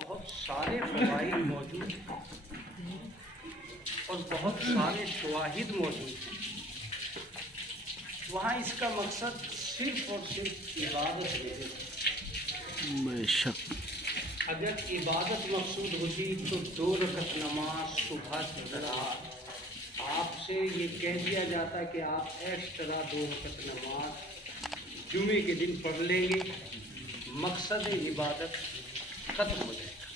बहुत सारे फ़वाइद मौजूद हैं और बहुत सारे शवाहिद मौजूद हैं। वहाँ इसका मकसद सिर्फ और सिर्फ इबादत नहीं। बेशक अगर इबादत मकसूद होती तो 2 रकत नमाज सुबह रात, आपसे ये कह दिया जाता कि आप एक्स्ट्रा 2 रकत नमाज जुमे के दिन पढ़ लेंगे, मकसद इबादत ख़त्म हो जाएगा।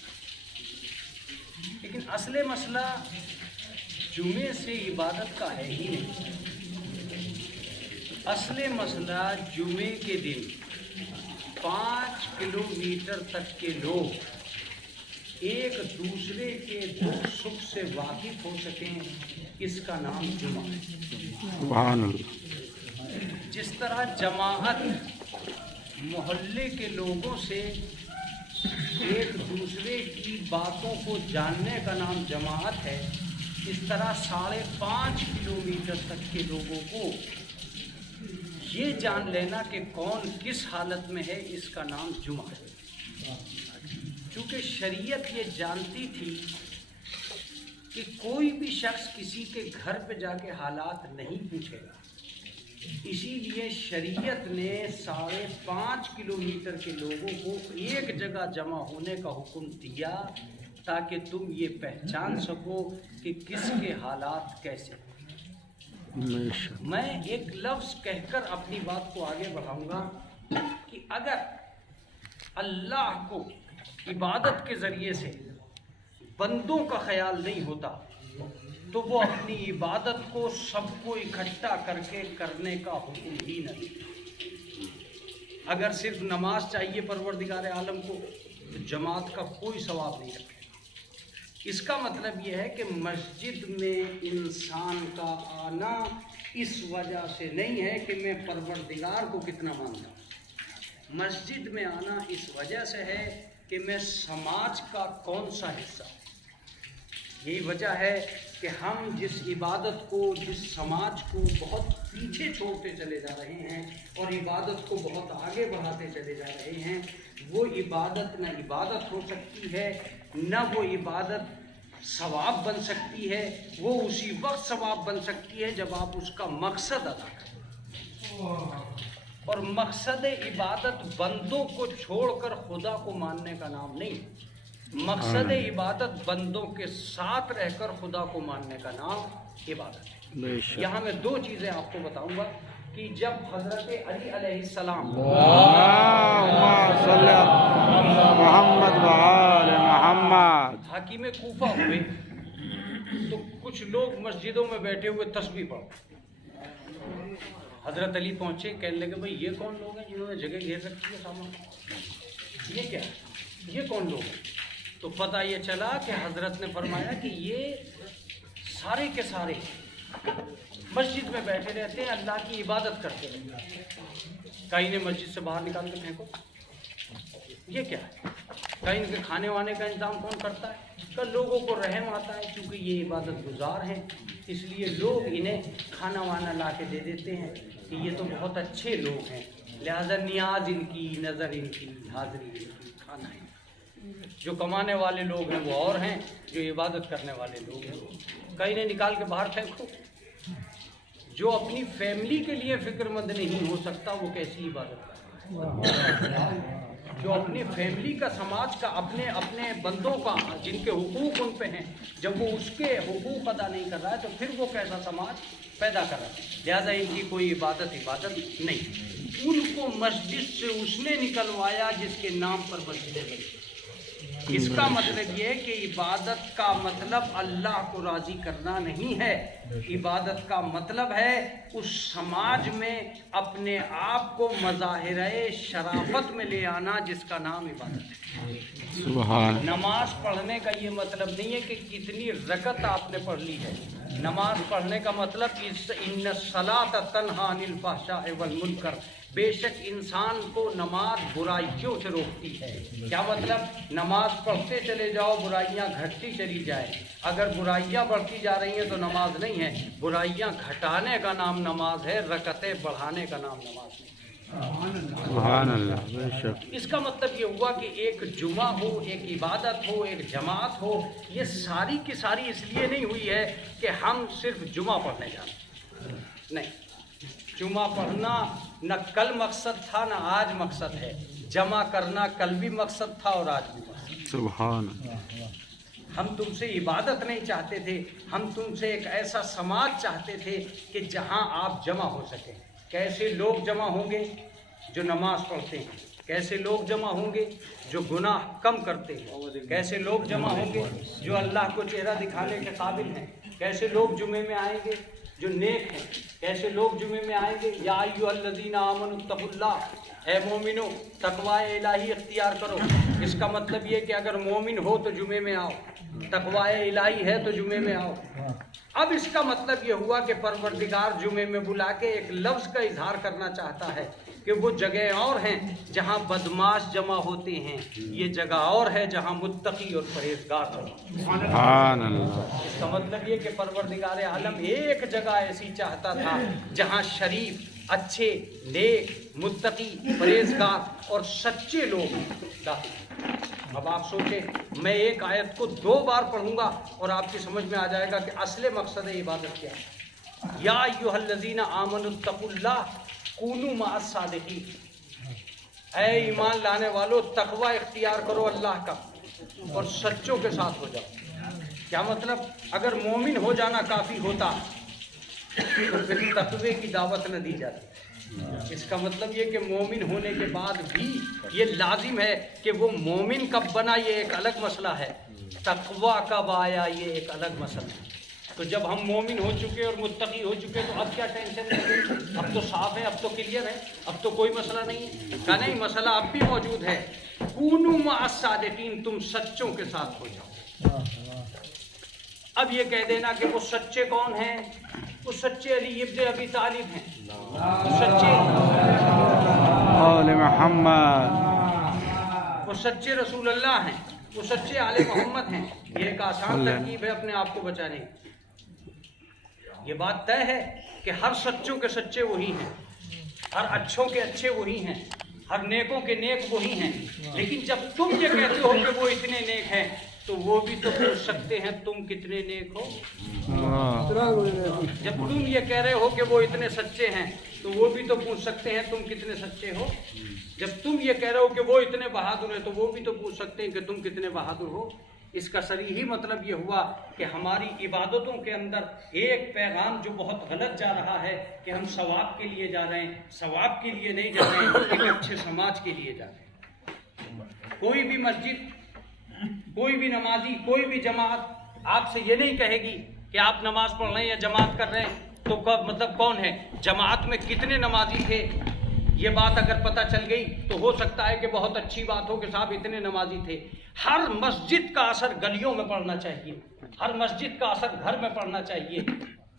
लेकिन असले मसला जुमे से इबादत का है ही नहीं। असले मसला जुमे के दिन 5 किलोमीटर तक के लोग एक दूसरे के दुख सुख से वाकिफ हो सकें, इसका नाम जुमा है। सुभान अल्लाह। जिस तरह जमाअत मोहल्ले के लोगों से एक दूसरे की बातों को जानने का नाम जमाअत है, इस तरह 5.5 किलोमीटर तक के लोगों को ये जान लेना कि कौन किस हालत में है, इसका नाम जुमा है। क्योंकि शरीयत ये जानती थी कि कोई भी शख्स किसी के घर पे जाके हालात नहीं पूछेगा, इसीलिए शरीयत ने 5.5 किलोमीटर के लोगों को एक जगह जमा होने का हुक्म दिया ताकि तुम ये पहचान सको कि किसके हालात कैसे। मैं एक लफ्ज़ कहकर अपनी बात को आगे बढ़ाऊंगा कि अगर अल्लाह को इबादत के ज़रिए से बंदों का ख्याल नहीं होता तो वो अपनी इबादत को सबको इकट्ठा करके करने का हुक्म ही न देता। अगर सिर्फ नमाज चाहिए परवरदिगार आलम को तो जमात का कोई सवाब नहीं रखेगा। इसका मतलब ये है कि मस्जिद में इंसान का आना इस वजह से नहीं है कि मैं परवरदिगार को कितना मानता हूँ। मस्जिद में आना इस वजह से है कि मैं समाज का कौन सा हिस्सा हूँ। यही वजह है कि हम जिस इबादत को, जिस समाज को बहुत पीछे छोड़ते चले जा रहे हैं और इबादत को बहुत आगे बढ़ाते चले जा रहे हैं, वो इबादत न इबादत हो सकती है, न वो इबादत सवाब बन सकती है। वो उसी वक्त सवाब बन सकती है जब आप उसका मकसद अदा करें। और मकसद इबादत बंदों को छोड़कर खुदा को मानने का नाम नहीं। मकसद इबादत बंदों के साथ रहकर खुदा को मानने का नाम इबादत है। यहाँ मैं 2 चीज़ें आपको बताऊंगा कि जब हज़रत अली अलैहिस्सलाम हाकिम कूफा हुए तो कुछ लोग मस्जिदों में बैठे हुए तस्बीह पढ़ते। हज़रत अली पहुँचे, कहने लगे भाई ये कौन लोग हैं जिन्होंने जगह घेर रखी है सामने, ये क्या है, ये कौन लोग हैं? तो पता ये चला कि हज़रत ने फरमाया कि ये सारे के सारे मस्जिद में बैठे रहते हैं, अल्लाह की इबादत करते रहते हैं। कहीं ने मस्जिद से बाहर निकाल के फेंको, ये क्या है? कहीं इनके खाने वाने का इंतज़ाम कौन करता है? कल लोगों को रहम आता है, क्योंकि ये इबादत गुजार हैं इसलिए लोग इन्हें खाना वाना ला के दे देते हैं कि ये तो बहुत अच्छे लोग हैं, लिहाजा नियाज इनकी, नज़र इनकी, हाज़री इनकी, खाना है। जो कमाने वाले लोग हैं वो और हैं, जो इबादत करने वाले लोग हैं वो कहीं ने निकाल के बाहर फेंको। जो अपनी फैमिली के लिए फ़िक्रमंद नहीं हो सकता वो कैसी इबादत करता है? जो अपनी फैमिली का, समाज का, अपने अपने बंदों का, जिनके हुकूक उन पे हैं, जब वो उसके हुकूक अदा नहीं कर रहा है तो फिर वो कैसा समाज पैदा कर रहा है? लिहाजा इनकी कोई इबादत नहीं। उनको मस्जिद से उसने निकलवाया जिसके नाम पर मस्जिदें बनी। इसका मतलब ये है कि इबादत का मतलब अल्लाह को राज़ी करना नहीं है। इबादत का मतलब है उस समाज में अपने आप को मज़ाहिर शराफत में ले आना जिसका नाम इबादत है। सुभान। नमाज पढ़ने का ये मतलब नहीं है कि कितनी रकत आपने पढ़ ली है। नमाज पढ़ने का मतलब इन्न सलात तन्हा अनिल फहशाए वल मुनकर, बेशक इंसान को नमाज बुराइयों से रोकती है। क्या मतलब? नमाज पढ़ते चले जाओ, बुराइयां घटती चली जाए। अगर बुराइयां बढ़ती जा रही हैं तो नमाज नहीं है, बुराइयां घटाने का नाम नमाज है, रकतें बढ़ाने का नाम नमाज नहीं। सुभान अल्लाह, बेशक। इसका मतलब ये हुआ कि एक जुमा हो, एक इबादत हो, एक जमात हो, ये सारी की सारी इसलिए नहीं हुई है कि हम सिर्फ जुमा पढ़ने जाते, नहीं। जुमा पढ़ना न कल मकसद था न आज मकसद है, जमा करना कल भी मकसद था और आज भी मकसद। सुभान। हम तुमसे इबादत नहीं चाहते थे, हम तुमसे एक ऐसा समाज चाहते थे कि जहां आप जमा हो सकें। कैसे लोग जमा होंगे? जो नमाज पढ़ते हैं। कैसे लोग जमा होंगे? जो गुनाह कम करते हैं। कैसे लोग जमा होंगे? जो अल्लाह को चेहरा दिखाने के काबिल हैं। कैसे लोग जुमे में आएंगे? जो नेक हैं। कैसे लोग जुमे में आएंगे? या अय्युहल्लज़ीना आमनु तक़ुल्लाह, ए मोमिनो तकवा इलाही इख्तियार करो। इसका मतलब ये कि अगर मोमिन हो तो जुमे में आओ, तकवा इलाही है तो जुमे में आओ। अब इसका मतलब ये हुआ कि परवरदिगार जुमे में बुला के एक लफ्ज़ का इजहार करना चाहता है कि वो जगह और हैं जहाँ बदमाश जमा होते हैं, ये जगह और है जहाँ मुत्तकी और परहेजगार होते हैं। सुभान अल्लाह। इसका मतलब ये कि परवरदिगार आलम एक जगह ऐसी चाहता था जहाँ शरीफ, अच्छे, नेक, मुत्तकी, परहेजगार और सच्चे लोग दाखिल। अब आप सोचें, मैं एक आयत को 2 बार पढ़ूंगा और आपकी समझ में आ जाएगा कि असले मकसद इबादत क्या है। या अय्युहल्लज़ीना आमनुत्तकुल्लाह कूनू मअस सादिकीन, ऐ ईमान लाने वालों तकवा इख्तियार करो अल्लाह का और सच्चों के साथ हो जाओ। क्या मतलब? अगर मोमिन हो जाना काफ़ी होता तो फिर तकवे की दावत न दी जाती। इसका मतलब ये कि मोमिन होने के बाद भी ये लाजिम है कि वो मोमिन कब बना ये एक अलग मसला है, तकवा कब आया ये एक अलग मसला है। तो जब हम मोमिन हो चुके और मुत्तकी हो चुके तो अब क्या टेंशन है? अब तो साफ है, अब तो क्लियर है, अब तो कोई मसला नहीं है। का नहीं, मसला अब भी मौजूद है। कूनू मअस सादिकीन, तुम सच्चों के साथ हो जाओ। अब ये कह देना कि वो सच्चे कौन हैं? वो सच्चे अली इब्न अबी तालिब हैं, वो सच्चे आले मोहम्मद, वो सच्चे रसूल अल्लाह हैं, वो सच्चे आले मोहम्मद हैं। ये एक आसान तरकीब है अपने आप को बचाने की। ये बात तय है कि हर सच्चों के सच्चे वही हैं, हर अच्छों के अच्छे वही हैं, हर नेकों के नेक वही हैं। लेकिन जब तुम ये कहते हो कि वो इतने नेक हैं तो वो भी तो पूछ सकते हैं तुम कितने नेक हो। जब तुम ये कह रहे हो कि वो इतने सच्चे हैं तो वो भी तो पूछ सकते हैं तुम कितने सच्चे हो। जब तुम ये कह रहे हो कि वो इतने बहादुर हैं तो वो भी तो पूछ सकते हैं कि तुम कितने बहादुर हो। इसका सरीही मतलब ये हुआ कि हमारी इबादतों के अंदर एक पैगाम जो बहुत गलत जा रहा है कि हम सवाब के लिए जा रहे हैं, सवाब के लिए नहीं जा रहे हैं, एक अच्छे समाज के लिए जा रहे हैं। कोई भी मस्जिद, कोई भी नमाजी, कोई भी जमात आपसे ये नहीं कहेगी कि आप नमाज पढ़ रहे हैं या जमात कर रहे हैं तो कब मतलब कौन है, जमात में कितने नमाजी थे। ये बात अगर पता चल गई तो हो सकता है कि बहुत अच्छी बात हो कि साहब इतने नमाजी थे। हर मस्जिद का असर गलियों में पड़ना चाहिए, हर मस्जिद का असर घर में पड़ना चाहिए।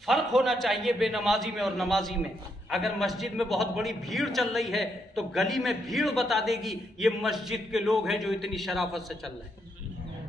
फ़र्क होना चाहिए बेनमाजी में और नमाजी में। अगर मस्जिद में बहुत बड़ी भीड़ चल रही है तो गली में भीड़ बता देगी ये मस्जिद के लोग हैं जो इतनी शराफत से चल रहे हैं।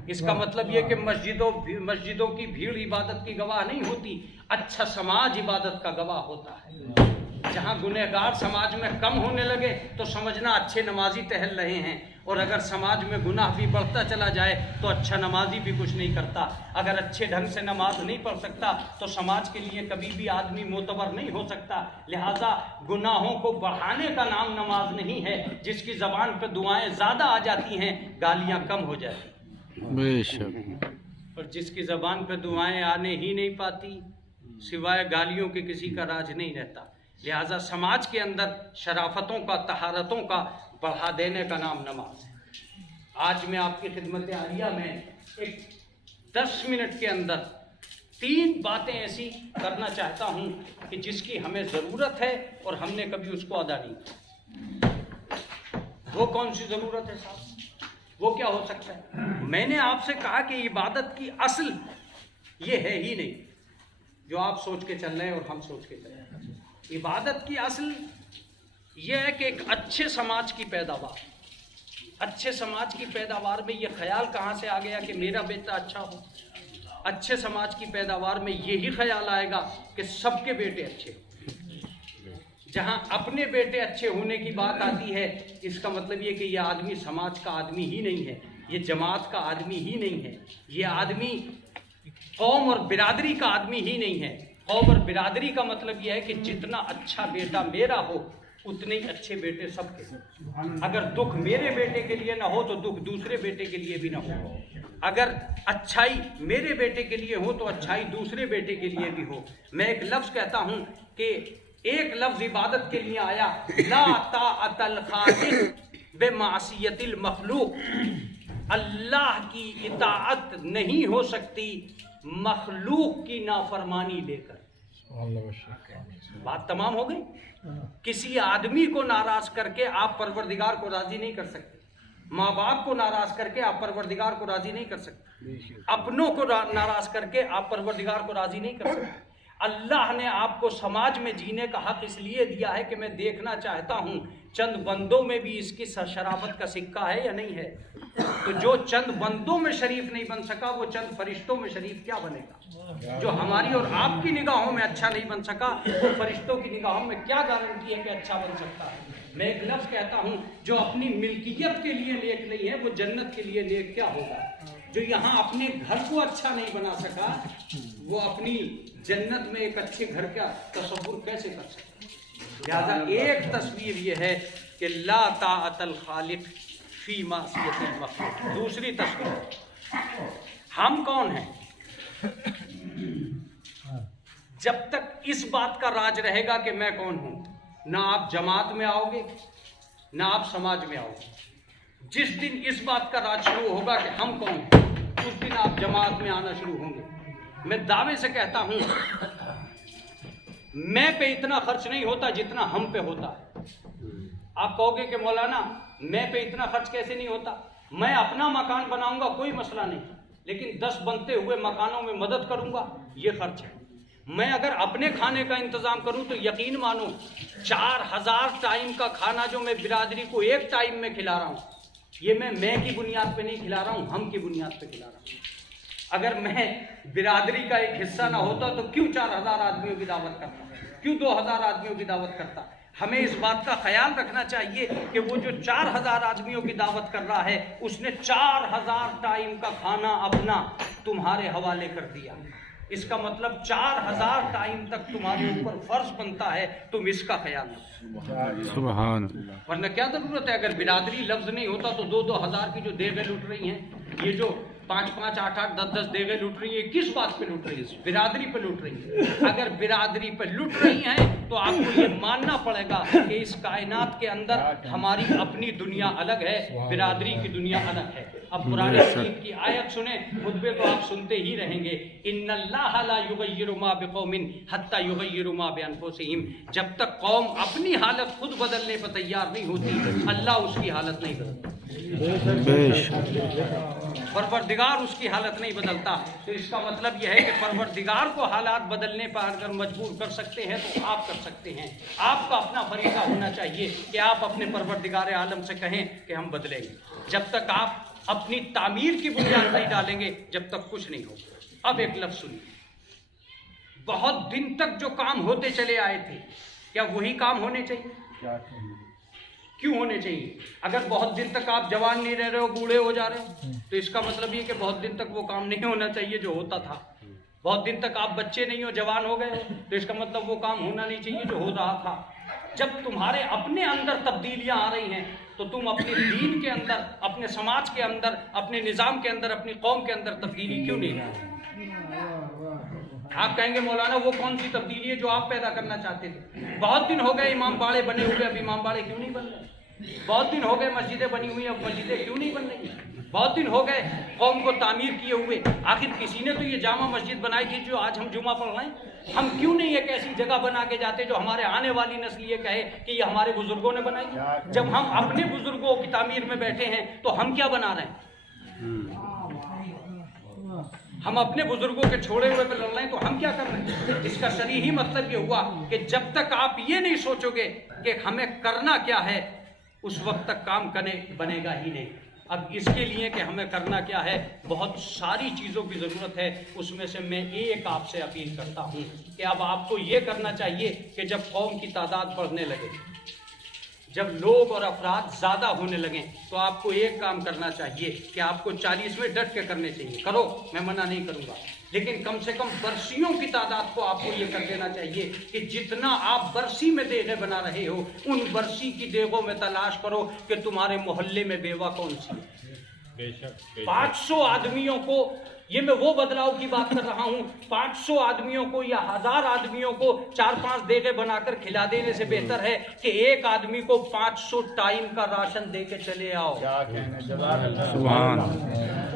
इसका मतलब ये कि मस्जिदों की भीड़ इबादत की गवाह नहीं होती, अच्छा समाज इबादत का गवाह होता है। जहाँ गुनहगार समाज में कम होने लगे तो समझना अच्छे नमाजी टहल रहे हैं, और अगर समाज में गुनाह भी बढ़ता चला जाए तो अच्छा नमाजी भी कुछ नहीं करता। अगर अच्छे ढंग से नमाज नहीं पढ़ सकता तो समाज के लिए कभी भी आदमी मोतबर नहीं हो सकता। लिहाजा गुनाहों को बढ़ाने का नाम नमाज नहीं है। जिसकी ज़बान पर दुआएं ज़्यादा आ जाती हैं गालियाँ कम हो जाती, बेशक। और जिसकी ज़बान पर दुआएं आने ही नहीं पाती सिवाय गालियों के किसी का राज नहीं रहता। लिहाजा समाज के अंदर शराफतों का, तहारतों का बढ़ा देने का नाम नमाज है। आज मैं आपकी खिदमत आलिया में एक 10 मिनट के अंदर 3 बातें ऐसी करना चाहता हूँ कि जिसकी हमें ज़रूरत है और हमने कभी उसको अदा नहीं किया। वो कौन सी ज़रूरत है साहब? वो क्या हो सकता है? मैंने आपसे कहा कि इबादत की असल ये है ही नहीं जो आप सोच के चल रहे हैं और हम सोच के चल रहे हैं। इबादत की असल ये है कि एक अच्छे समाज की पैदावार, अच्छे समाज की पैदावार में ये ख्याल कहाँ से आ गया कि मेरा बेटा अच्छा हो? अच्छे समाज की पैदावार में यही ख्याल आएगा कि सबके बेटे अच्छे हो। जहाँ अपने बेटे अच्छे होने की बात आती है, इसका मतलब ये कि ये आदमी समाज का आदमी ही नहीं है, ये जमात का आदमी ही नहीं है, ये आदमी कौम और बिरादरी का आदमी ही नहीं है। कौम और बिरादरी का मतलब यह है कि जितना अच्छा बेटा मेरा हो उतने ही अच्छे बेटे सबके। अगर दुख मेरे बेटे के लिए ना हो तो दुख दूसरे बेटे के लिए भी ना हो। अगर अच्छाई मेरे बेटे के लिए हो तो अच्छाई दूसरे बेटे के लिए भी हो। मैं एक लफ्ज़ कहता हूँ कि एक लफ्ज़ इबादत के लिए आया, ला ताअतल खालिक बिमासियतिल मखलूक, अल्लाह की इताअत नहीं हो सकती मखलूक की नाफरमानी लेकर। बात तमाम हो गई। किसी आदमी को नाराज करके आप परवरदिगार को राजी नहीं कर सकते, माँ बाप को नाराज करके आप परवरदिगार को राजी नहीं कर सकते, अपनों को नाराज करके आप परवरदिगार को राजी नहीं कर सकते। अल्लाह ने आपको समाज में जीने का हक इसलिए दिया है कि मैं देखना चाहता हूँ चंद बंदों में भी इसकी शराफत का सिक्का है या नहीं है। तो जो चंद बंदों में शरीफ नहीं बन सका वो चंद फरिश्तों में शरीफ क्या बनेगा। जो हमारी और आपकी निगाहों में अच्छा नहीं बन सका वो फरिश्तों की निगाहों में क्या गारंटी है कि अच्छा बन सकता है। मैं एक लफ्ज़ कहता हूँ, जो अपनी मिल्कियत के लिए नेक नहीं है वो जन्नत के लिए नेक क्या होगा। जो यहाँ अपने घर को अच्छा नहीं बना सका वो अपनी जन्नत में एक अच्छे घर का तसव्वुर कैसे कर सकता। लिहाजा एक तस्वीर ये है कि ला ताअतल खालिक फी मासियतिल मखलूक। दूसरी तस्वीर, हम कौन हैं। जब तक इस बात का राज रहेगा कि मैं कौन हूं, ना आप जमात में आओगे ना आप समाज में आओगे। जिस दिन इस बात का राज शुरू होगा कि हम कौन हैं, उस दिन आप जमात में आना शुरू होंगे। मैं दावे से कहता हूं मैं पे इतना खर्च नहीं होता जितना हम पे होता है। आप कहोगे कि मौलाना मैं पे इतना खर्च कैसे नहीं होता। मैं अपना मकान बनाऊंगा कोई मसला नहीं, लेकिन 10 बनते हुए मकानों में मदद करूंगा ये खर्च है। मैं अगर अपने खाने का इंतजाम करूं तो यकीन मानो 4000 टाइम का खाना जो मैं बिरादरी को एक टाइम में खिला रहा हूं, ये मैं की बुनियाद पे नहीं खिला रहा हूं, हम की बुनियाद पे खिला रहा हूं। अगर मैं बिरादरी का एक हिस्सा ना होता तो क्यों 4000 आदमियों की दावत करता, क्यों 2000 आदमियों की दावत करता। हमें इस बात का ख्याल रखना चाहिए कि वो जो 4000 आदमियों की दावत कर रहा है उसने 4000 टाइम का खाना अपना तुम्हारे हवाले कर दिया। इसका मतलब 4000 टाइम तक तुम्हारे ऊपर फर्ज बनता है, तुम इसका ख्याल रखो। सुभान अल्लाह। वरना क्या जरूरत है। अगर बिरादरी लफ्ज नहीं होता तो 2-2 हज़ार की जो देवें लुट रही हैं, ये जो 5-5, 8-8, 10-10 देवें लुट रही है, किस बात पे लुट रही है। बिरादरी पे लुट रही है। अगर बिरादरी पे लुट रही हैं तो आपको ये मानना पड़ेगा कि इस कायनात के अंदर हमारी अपनी दुनिया अलग है, बिरादरी की दुनिया अलग है। अब कुरान मजीद की आयत सुने, खुतबे तो आप सुनते ही रहेंगे। इन्नल्लाह ला युगय्यिरु मा बिकौमिन हत्ता युगय्यिरु मा बिअनफुसिहिम। जब तक कौम अपनी हालत खुद बदलने पर तैयार नहीं होती, अल्लाह उसकी हालत नहीं बदलता, परवरदिगार उसकी हालत नहीं बदलता। तो इसका मतलब यह है कि परवरदिगार को हालात बदलने पर अगर मजबूर कर सकते हैं तो आप कर सकते हैं। आपका अपना फरीज़ा होना चाहिए कि आप अपने परवरदिगार आलम से कहें कि हम बदलेंगे। जब तक आप अपनी तामीर की बुनियाद नहीं डालेंगे जब तक कुछ नहीं होगा। अब एक लफ्ज़ सुनिए, बहुत दिन तक जो काम होते चले आए थे क्या वही काम होने चाहिए? क्यों होने चाहिए? अगर बहुत दिन तक आप जवान नहीं रह रहे हो, बूढ़े हो जा रहे हो, तो इसका मतलब ये कि बहुत दिन तक वो काम नहीं होना चाहिए जो होता था। बहुत दिन तक आप बच्चे नहीं हो, जवान हो गए हो, तो इसका मतलब वो काम होना नहीं चाहिए जो हो रहा था। जब तुम्हारे अपने अंदर तब्दीलियां आ रही हैं तो तुम अपने दीन के अंदर, अपने समाज के अंदर, अपने निज़ाम के अंदर, अपनी कौम के अंदर तब्दीली क्यों नहीं ला रहे? आप कहेंगे मौलाना वो कौन सी तब्दीली है जो आप पैदा करना चाहते थे? बहुत दिन हो गए इमाम बाड़े बने हुए, अब इमाम बाड़े क्यों नहीं बन रहे? बहुत दिन हो गए मस्जिदें बनी हुई, अब मस्जिदें क्यों नहीं बन रही? बहुत दिन हो गए कौम को तामीर किए हुए, आखिर किसी ने तो ये जामा मस्जिद बनाई थी जो आज हम जुमा पढ़ रहे हैं। हम क्यों नहीं एक ऐसी जगह बना के जाते जो हमारे आने वाली नस्ल ये कहे कि ये हमारे बुजुर्गों ने बनाई। जब हम अपने बुजुर्गों की तामीर में बैठे हैं तो हम क्या बना रहे हैं? हम अपने बुजुर्गों के छोड़े हुए पे लड़ रहे हैं तो हम क्या कर रहे हैं? इसका सही मतलब ये हुआ कि जब तक आप ये नहीं सोचोगे कि हमें करना क्या है, उस वक्त तक काम बनेगा ही नहीं। اب اس کے لیے کہ ہمیں کرنا کیا ہے، بہت ساری چیزوں کی ضرورت ہے، اس میں سے میں ایک آپ سے اپیل کرتا ہوں کہ اب آپ کو یہ کرنا چاہیے کہ جب قوم کی تعداد بڑھنے لگے، جب لوگ اور افراد زیادہ ہونے لگیں، تو آپ کو ایک کام کرنا چاہیے کہ آپ کو 40 میں ڈٹ کے کرنے چاہیے، کرو، میں منع نہیں کروں گا، لیکن کم سے کم برسیوں کی تعداد کو آپ کو یہ کر دینا چاہیے کہ جتنا آپ برسی میں دیگیں بنا رہے ہو، ان برسی کی دیگوں میں تلاش کرو کہ تمہارے محلے میں بیوہ کون سی ہے۔ 500 آدمیوں کو، یہ میں وہ بدلاؤ کی بات کر رہا ہوں، 500 آدمیوں کو یا 1000 آدمیوں کو 4-5 دیگیں بنا کر کھلا دینے سے بہتر ہے کہ ایک آدمی کو 500 ٹائم کا راشن دے کے چلے آؤ۔ سبحان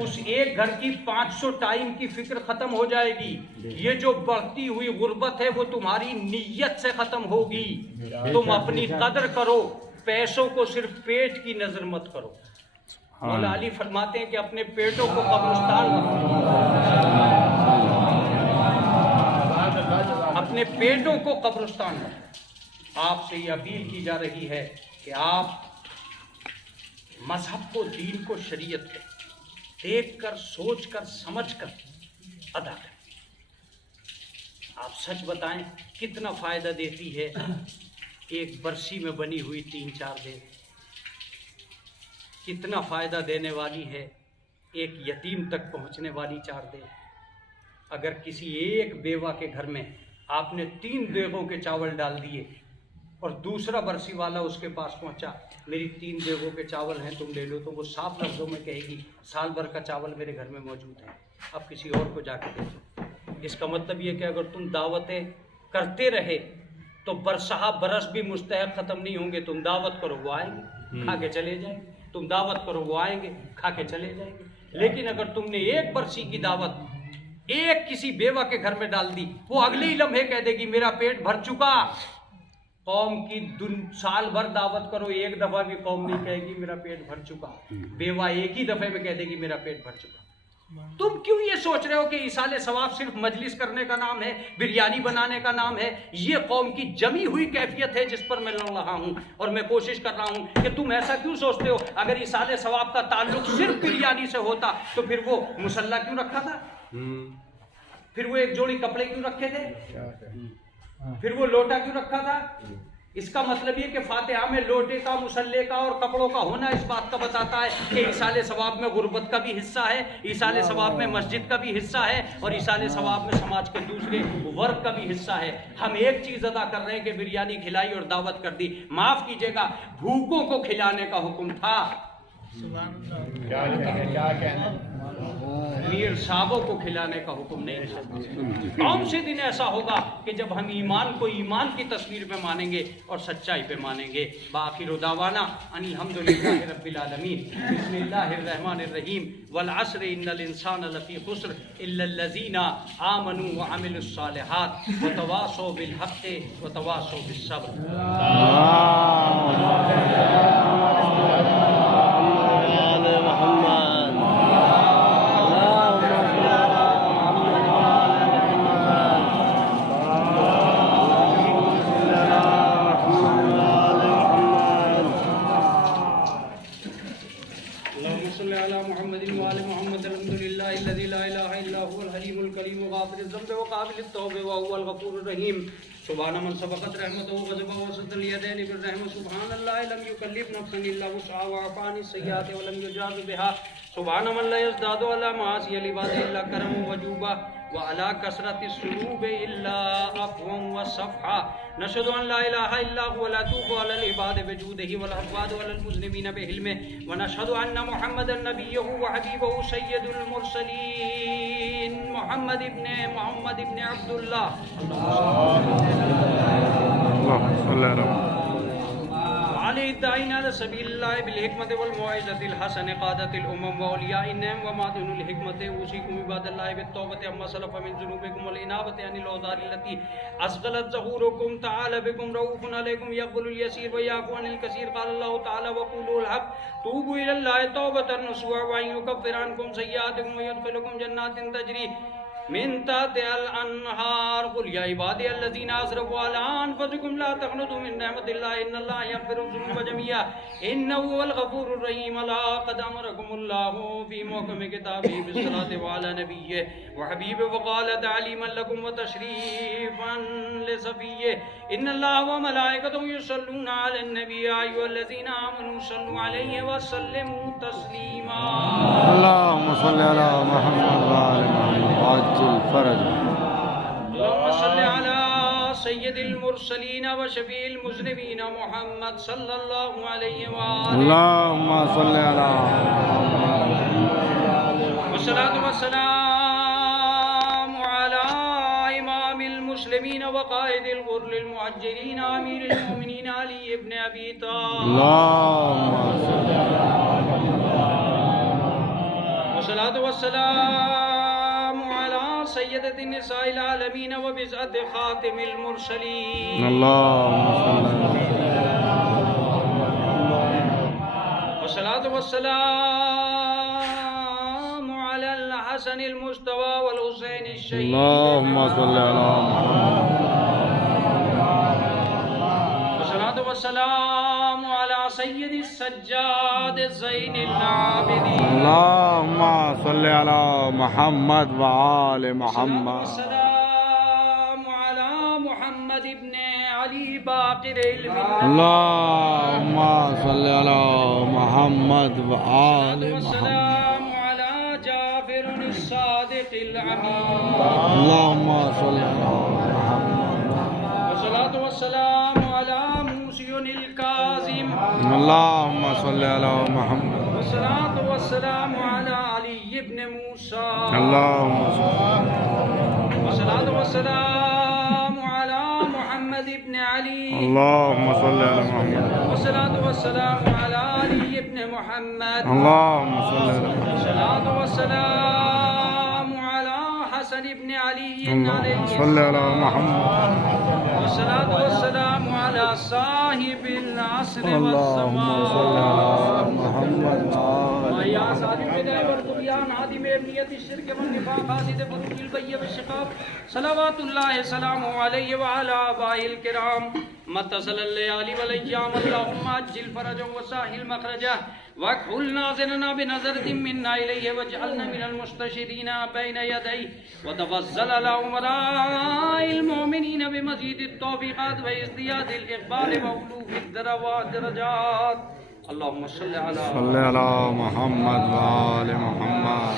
اس ایک گھر کی 500 ٹائم کی فکر ختم ہو جائے گی۔ یہ جو بڑھتی ہوئی غربت ہے وہ تمہاری نیت سے ختم ہوگی۔ تم اپنی قدر کرو، پیسوں کو صرف پیٹ کی نظر مت کرو۔ مولا علی فرماتے ہیں کہ اپنے پیٹوں کو قبرستان مت، اپنے پیٹوں کو قبرستان مت۔ آپ سے یہ اپیل کی جا رہی ہے کہ آپ مذہب کو، دین کو، شریعت کو دیکھ کر، سوچ کر، سمجھ کر ادا کریں۔ آپ سچ بتائیں کتنا فائدہ دیتی ہے ایک برسی میں بنی ہوئی 3-4 دن، کتنا فائدہ دینے والی ہے ایک یتیم تک پہنچنے والی 4 دن۔ اگر کسی ایک بیوہ کے گھر میں آپ نے 3 دیگوں کے چاول ڈال دیے اور دوسرا برسی والا اس کے پاس پہنچا، میری 3 دیگوں کے چاول ہیں، تم لے لو، تو وہ صاف لفظوں میں کہے گی سال بھر کا چاول میرے گھر میں موجود ہے، اب کسی اور کو جا کے دے دو۔ اس کا مطلب یہ کہ اگر تم دعوتیں کرتے رہے تو برسہ برس بھی مستحق ختم نہیں ہوں گے۔ تم دعوت کرو وہ آئیں گے، کھا کے چلے جائیں گے، تم دعوت کرو وہ آئیں گے، کھا کے چلے جائیں گے۔ لیکن اگر تم نے ایک برسی کی دعوت ایک کسی بیوہ کے گھر میں ڈال دی، وہ اگلے ہی لمحے کہہ دے گی میرا پیٹ بھر چکا۔ قوم کی سال بھر دعوت کرو، ایک دفعہ بھی قوم نہیں کہے گی میرا پیٹ بھر چکا، بیوہ ایک ہی دفعے میں کہہ دے گی میرا پیٹ بھر چکا۔ تم کیوں یہ سوچ رہے ہو کہ ایصال ثواب صرف مجلس کرنے کا نام ہے، بریانی بنانے کا نام ہے؟ یہ قوم کی جمی ہوئی کیفیت ہے جس پر میں لڑ رہا ہوں، اور میں کوشش کر رہا ہوں کہ تم ایسا کیوں سوچتے ہو؟ اگر ایصال ثواب کا تعلق صرف بریانی سے ہوتا تو پھر وہ مصلی کیوں رکھا تھا؟ پھر وہ ایک جوڑی کپڑے کیوں رکھے تھے؟ پھر وہ لوٹا کیوں رکھا تھا؟ اس کا مطلب یہ کہ فاتحہ میں لوٹے کا، مصلی کا اور کپڑوں کا ہونا اس بات کا بتاتا ہے کہ ایصال ثواب میں غربت کا بھی حصہ ہے، ایصال ثواب میں مسجد کا بھی حصہ ہے، اور ایصال ثواب میں سماج کے دوسرے ورگ کا بھی حصہ ہے۔ ہم ایک چیز ادا کر رہے ہیں کہ بریانی کھلائی اور دعوت کر دی۔ معاف کیجیے گا، بھوکوں کو کھلانے کا حکم تھا، میر صاحبوں کو کھلانے کا حکم نہیں تھا۔ کون سے دن ایسا ہوگا کہ جب ہم ایمان کو ایمان کی تصویر پہ مانیں گے اور سچائی پہ مانیں گے؟ بآخر دعوانا ان الحمدللہ رب العالمین۔ بسم اللہ الرحمن الرحیم۔ والعصر ان الانسان لفی خسر الا الذین آمنوا وعملوا الصالحات وتواصوا بالحق وتواصوا بالصبر۔ وهو الغفور الرحيم سبحان من سبقت رحمته وغضبه وسد اليدين بالرحمة سبحان الله لم يكلف نفسا إلا وسعها وعفى عن السيئات ولم يجاز بها سبحان من لا يزداد على معاصي العباد إلا كرما وجوبا وعلى كثرة السلوب إلا عفوا وصفحا نشهد أن لا إله إلا هو لا توب على العباد بجوده والعباد وعلى المذنبين بحلمه ونشهد أن محمدا نبيه وحبيبه سيد المرسلين محمد ابن عبد الله وعلى الداعين على سبيل الله بالحكمة والموعظة الحسنة قادة الأمم وأولياء النعم ومعدن الحكمة أوصيكم عباد الله بالتوبة عما سلف من ذنوبكم والإنابة عن الأوزار التي أثقلت ظهوركم تعالى بكم رؤوف عليكم يقبل اليسير ويعفو عن الكثير قال الله تعالى وقولوا الحق توبوا إلى الله توبة نصوحا وأن يكفر عنكم سيئاتكم ويدخلكم جنات تجري من تحتها الانہار قل یا عبادی الذین اسرفوا علی انفسکم لا تقنطوا من رحمت اللہ ان اللہ یغفر الذنوب جميعا انہ هو الغفور الرحیم الا قد امرکم اللہ فی محکم کتابہ بالصلاۃ وعلی نبیہ وحبیبہ وقال تعلیما لکم وتشریفا لصفیہ ان اللہ وملائکتہ یصلون علی النبی یا ایھا الذین آمنوا صلوا علیہ وسلموا تسلیما اللهم صل على محمد وعلى محمد وعجل الفرج اللهم صل على سيد المرسلين وشفيع المذنبين محمد صلى الله عليه وآله اللهم صل على والصلاة والسلام على إمام المسلمين وقائد الغر المعجلين أمير المؤمنين علي بن أبي طالب اللهم صل والصلاة والسلام على سيدة النساء العالمين وبزعة خاتم المرسلين اللهم صل والصلاة والسلام على الحسن المستوى والحسين الشهيد اللهم صل على محمد والصلاة والسلام على سيد السجاد زين العابدين اللهم صل على محمد وآل محمد والسلام على محمد بن علي باقر العلم اللهم صل على محمد وآل محمد والسلام على جعفر الصادق الأمين اللهم صل على محمد والصلاة والسلام على موسى الكاظم اللهم صل على محمد والصلاة والسلام على علي بن موسى اللهم صل والصلاة والسلام على محمد بن علي اللهم صل على محمد والصلاة والسلام على علي بن محمد اللهم صل على محمد والصلاة والسلام على حسن بن علي اللهم صل على محمد والصلاة والسلام على صاحب العصر اللهم صل على محمد ويا صاحب البدع والطغيان عادم ابنية الشرك والنفاق حاسد فروج البي والشقاق صلوات الله سلامه عليه وعلى آبائه الكرام متصل الليالي والأيام اللهم أجل فرجه وساهل مخرجه واكحل ناظرنا بنظرة منا إليه واجعلنا من المستشهدين بين يديه وتفضل على أمراء المؤمنين بمزيد التوفيقات وازدياد الإقبال وألوف الدرجات اللهم صل على محمد وآل محمد